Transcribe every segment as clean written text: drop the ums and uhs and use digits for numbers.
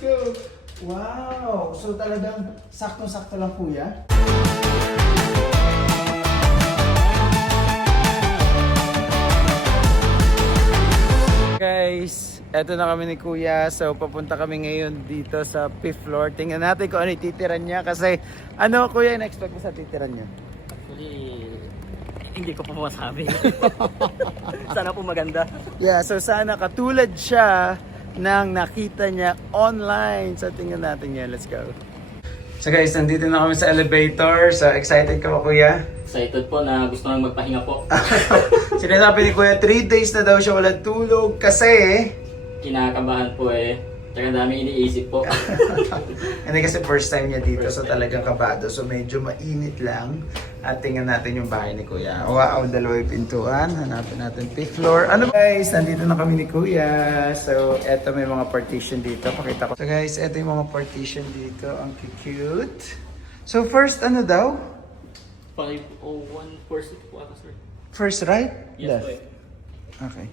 go! Wow! So talagang sakto-sakto lang kuya. Guys, eto na kami ni Kuya. So papunta kami ngayon dito sa 5th floor. Tingnan natin kung ano ititiran niya. Kasi ano Kuya, in-expect mo sa titiran niya? Actually, hindi ko pa masabi. Sana po maganda. Yeah, so sana katulad siya ng nakita niya online. So tingnan natin yan. Let's go. So guys, nandito na kami sa elevator. So excited ka ba Kuya? Excited po na gusto nang magpahinga po. Sinasabi ni Kuya, 3 days na daw siya walang tulog kasi... Kinakabahan po eh. Tsaka dami iniisip po. Hindi kasi first time niya dito, so talagang kabado. So medyo mainit lang. At tingnan natin yung bahay ni Kuya. Wow, dalawa yung pintuan. Hanapin natin 5th floor. Ano guys, nandito na kami ni Kuya. So eto may mga partition dito. Pakita ko. So guys, eto yung mga partition dito. Ang cute. So first ano daw? 501 first po ata sir. First right? Yes Left? po eh. Okay.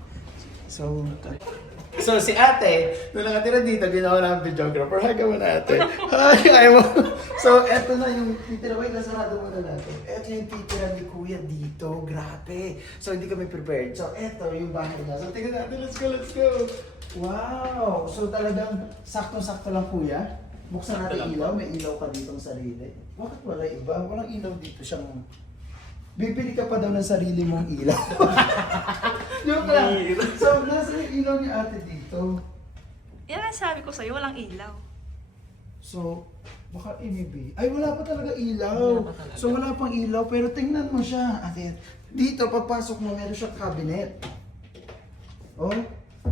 So si ate, nung nakatira dito, ginawa namin videographer. Hi ka muna ate. Hi, hi mo. So eto na yung titira. Wait, nasarado muna natin. Eto yung titira ni Kuya dito. Grabe. So hindi kami prepared. So eto yung bahay niya. So tingnan natin. Let's go, let's go. Wow. So talagang sakto-sakto lang Kuya. Buksan natin ilaw. May ilaw ka ditong sarili. Bakit wala iba? Walang ilaw dito siyang... Bibili ka pa daw ng sarili mong ilaw. Joke lang. So, nasa yung ilaw ni ate dito. Yan ang sabi ko sa'yo, walang ilaw. So, baka inibi. Ay, wala pa talaga ilaw. So, wala pang ilaw. Pero tingnan mo siya, ate. Dito, pagpasok mo, meron siyang cabinet. Oh.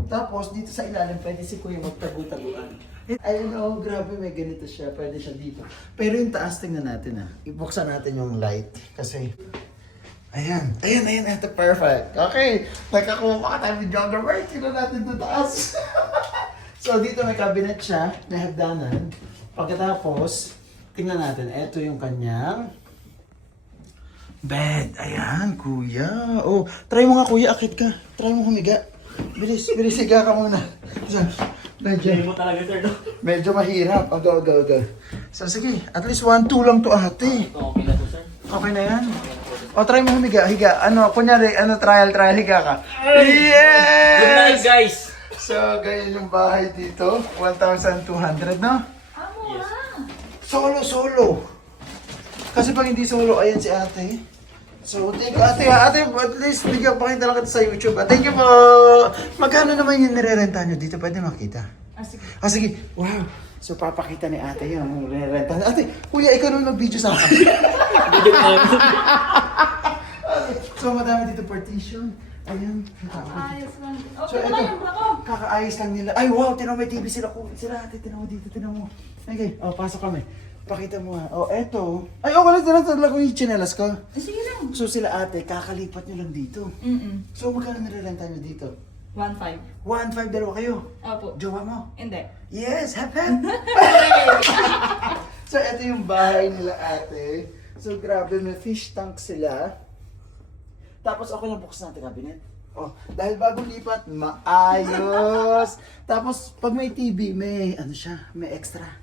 Tapos, dito sa ilalim, pwede si Kuya magtagu-taguan. Ayun, oh, grabe, may ganito siya. Pwede siya dito. Pero yung taas, tingnan natin ah. Ibuksan natin yung light. Kasi, ayan, ito perfect. Okay, nakakuha pa ka tayo ng videographer. Tingnan natin ito taas. So, dito may cabinet siya, may hagdanan. Pagkatapos, tingnan natin, ito yung kanyang bed. Ayan, Kuya. Oh, try mo nga, Kuya, akit ka. Try mo humiga. Bilis, higa ka muna. Hindi mo talaga sir no? Medyo mahirap. Go. So, sige, at least 1-2 lang to ate. Okay na po sir. Okay na yan? O, try mo humiga, higa. Ano, kunyari, trial, higa ka. Yes! Good night guys! So, ganyan yung bahay dito. 1,200, no? Yes. Solo. Kasi pag hindi solo, ayan si ate. So, thank you, ate. Ate, at least bigyan pa kita lang kita sa YouTube. Thank you po. Magkano naman yung nirerenta nyo dito? Pwede makita. Sige. Sige. Wow. So, papakita ni ate yung nirerenta. Ate, kuya, ikaw nung nag-video sa akin. Video na yun. So, madami dito partition. Ayan. Ayos lang. So, Okay na lang yung bako. Kakaayos lang nila. Ay, wow, tinaw may TV sila. Ate, tinaw mo dito, tinaw mo. Okay, pasok kami. Pakita mo nga. Eto. Ay, wala talaga kung yung chinelas ko. Sige lang. So, sila ate, kakalipat nyo lang dito. So, magkano nirerenta nyo dito? 1.5. 1,500, dalawa kayo. Opo. Jowa mo? Hindi. Yes, happy! So, ito yung bahay nila ate. So, grabe, may fish tank sila. Tapos, okay lang buksan natin cabinet. Oh, dahil bagong lipat, maayos. Tapos, pag may TV, may, may extra.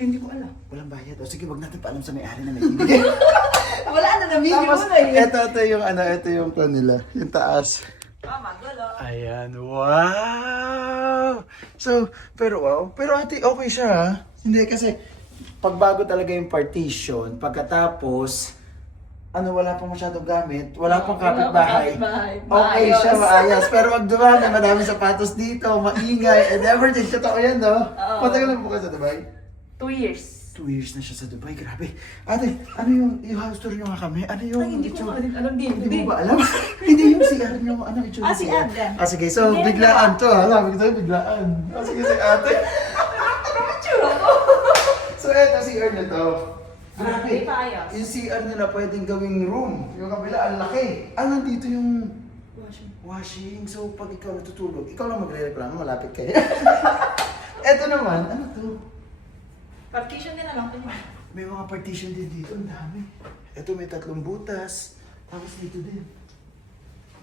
Hindi ko alam. Walang bayad. O sige, wag natin paalam sa may-ari na may TV. Wala na na video Tapos, mo na yun. ito yung plan nila. Yung taas. Magulo. Ayan, wow! So, pero ate, okay siya ha? Hindi kasi, pagbago talaga yung partition, pagkatapos, wala pang masyadong gamit, wala pang kapitbahay. Okay siya, maayos. Pero wag dumami, madami sapatos dito, maingay, and everything. Totoo yan, no? Patagal lang po ka sa Dubai? 2 years. 2 years na siya sa Dubai, grabe. Ate, ano yung house tour nyo nga kami? Ano yung... Ay, hindi ko nga din alam din. Hindi mo ba alam? Hindi yung CR nyo, ano yung itsura Si Ad yan. Sige, so biglaan to ha. Sabi ko sa'yo, biglaan. Sige, si ate. Ano itsura ko? So eto, CR na to. Grabe. Hindi pa ayos. Yung CR nila pwedeng gawing room. Yung kabila, ang laki. Nandito yung washing. So pag ikaw natutulog, ikaw lang magre-reklamo, malapit kayo. Eto naman, ano to? Partition din na lang. May mga partition din dito, ang dami. Ito may 3 butas. Tapos dito din.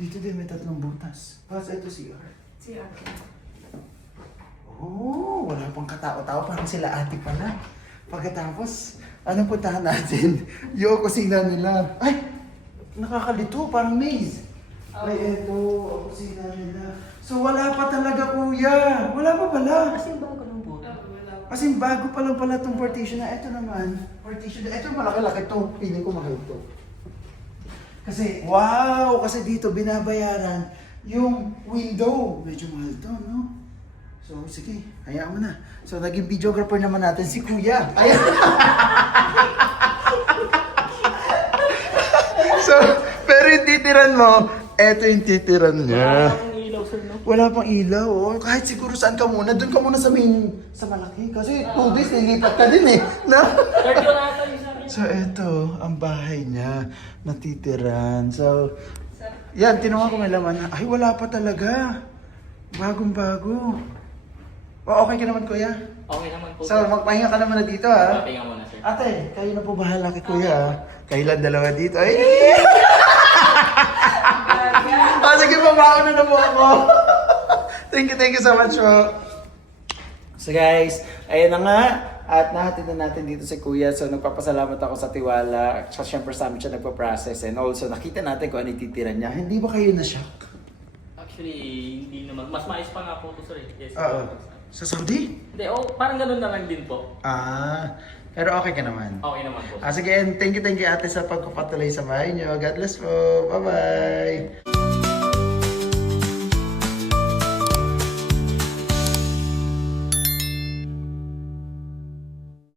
Dito din may 3 butas. Tapos ito CR. Si Ate. Oh, Oh, wala pang katao-tao. Parang sila ate pala. Pagkatapos, anong puntahan natin? Yung kusina nila. Ay! Nakakalito, parang maze. Ay, eto, ang kusina nila. So, wala pa talaga, kuya. Wala pa pala. Kasi ba ko lang po? Kasi bago pa lang pala itong partition na. Ito naman, partition na. Ito, malaki-laki ito. Piling ko mahal ito. Kasi, wow! Kasi dito, binabayaran yung window. Medyo mahal to, no? So, sige, hayaan mo na. So, naging videographer naman natin si Kuya. Ayan! So, pero yung titiran mo, eto yung titiran niya. Wala akong ilaw, sir, no? Wala pang ilaw, oh. Kahit siguro saan ka muna, doon ka muna sa main, sa malaki. Kasi 2 days, nilipat ka din eh. No? 30 wala ata yung sa akin. So, eto, ang bahay niya, natitiran. So, yan, tinuha ko may laman na, ay, wala pa talaga. Bagong-bago. Oh, okay ka naman, kuya? Okay naman po. So, magpahinga ka naman na dito, ha? Pahinga muna, sir. Ate, kayo na po bahala kay kuya, ha? Kayo lang dalawa dito. Ay! Sige, mabaon na po ako. Thank you so much po. So guys, ayun na nga. At nahatid na natin dito si Kuya. So nagpapasalamat ako sa tiwala. At syempre sa amin siya nagpa-process. And also nakita natin kung ano ititira niya. Hindi ba kayo na-shock? Actually, hindi naman. Mas maayos pa nga po ito, sir. Yes, Oo. Sa Saudi? Hindi, oh, parang ganun na lang din po. Ah, pero okay ka naman. Okay naman po. Sige, and thank you ate sa pagpapatuloy sa bahay niyo. God bless po. Bye-bye.